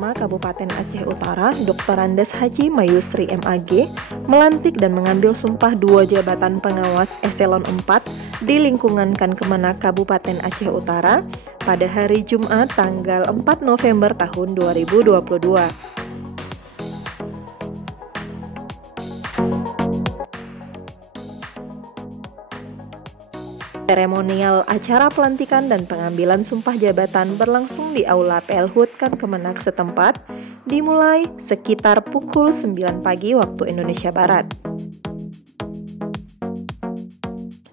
Agama Kabupaten Aceh Utara, Dr. Andes Haji Mayusri MAG, melantik dan mengambil sumpah 2 jabatan pengawas Eselon 4 di lingkungan Kemenak Kabupaten Aceh Utara pada hari Jumat tanggal 4 November tahun 2022. Seremonial acara pelantikan dan pengambilan sumpah jabatan berlangsung di Aula PL HUT Kemenak setempat, dimulai sekitar pukul 9 pagi waktu Indonesia Barat.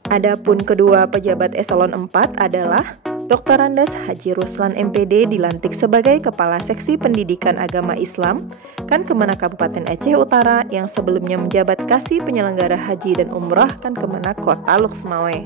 Adapun kedua pejabat Eselon 4 adalah Dr. Andes Haji Ruslan MPD dilantik sebagai Kepala Seksi Pendidikan Agama Islam Kemenak Kabupaten Aceh Utara yang sebelumnya menjabat Kasih Penyelenggara Haji dan Umrah Kemenak Kota Luxmawe.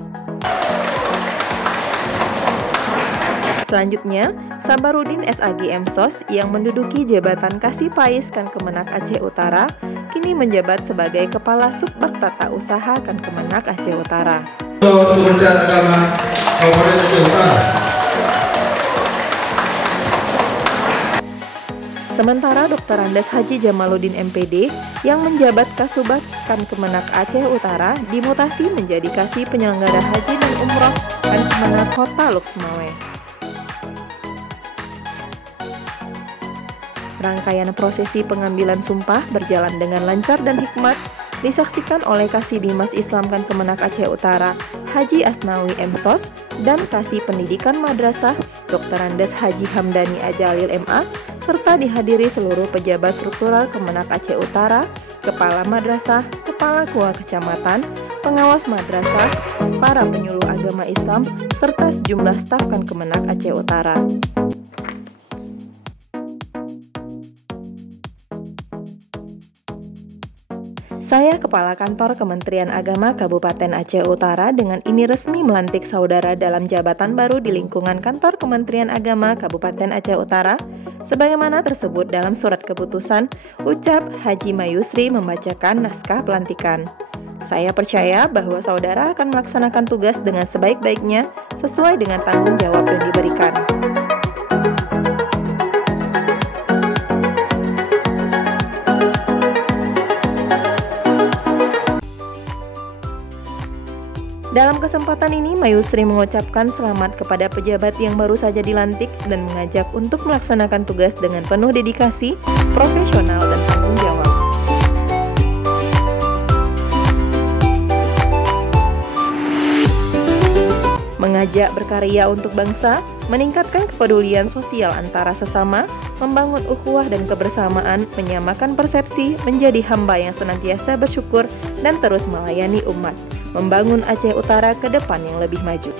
Selanjutnya, Sabarudin SAG MSOS yang menduduki jabatan Kasih Pais Kemenak Aceh Utara kini menjabat sebagai Kepala Subbak Tata Usaha Kemenak Aceh Utara. Kementerian Agama Kabupaten Aceh Utara. Sementara Dr. Andes Haji Jamaluddin MPD yang menjabat Kasubag Kemenak Aceh Utara dimutasi menjadi Kasih Penyelenggara Haji dan Umroh Kemenak Kota Luxmawe. Rangkaian prosesi pengambilan sumpah berjalan dengan lancar dan hikmat, disaksikan oleh Kasih Dimas Islam Kemenak Aceh Utara, Haji Asnawi MSOS, dan Kasih Pendidikan Madrasah Dr. Andes Haji Hamdani Ajalil MA, serta dihadiri seluruh pejabat struktural Kemenak Aceh Utara, Kepala Madrasah, Kepala KUA Kecamatan, pengawas madrasah, para penyuluh agama Islam, serta sejumlah staf Kemenak Aceh Utara. Saya Kepala Kantor Kementerian Agama Kabupaten Aceh Utara dengan ini resmi melantik saudara dalam jabatan baru di lingkungan Kantor Kementerian Agama Kabupaten Aceh Utara, sebagaimana tersebut dalam surat keputusan, ucap Haji Mayusri membacakan naskah pelantikan. Saya percaya bahwa saudara akan melaksanakan tugas dengan sebaik-baiknya sesuai dengan tanggung jawab yang diberikan. Dalam kesempatan ini, Mayusri mengucapkan selamat kepada pejabat yang baru saja dilantik dan mengajak untuk melaksanakan tugas dengan penuh dedikasi, profesional, dan tanggung jawab. Mengajak berkarya untuk bangsa, meningkatkan kepedulian sosial antara sesama, membangun ukhuwah dan kebersamaan, menyamakan persepsi, menjadi hamba yang senantiasa bersyukur dan terus melayani umat, membangun Aceh Utara ke depan yang lebih maju.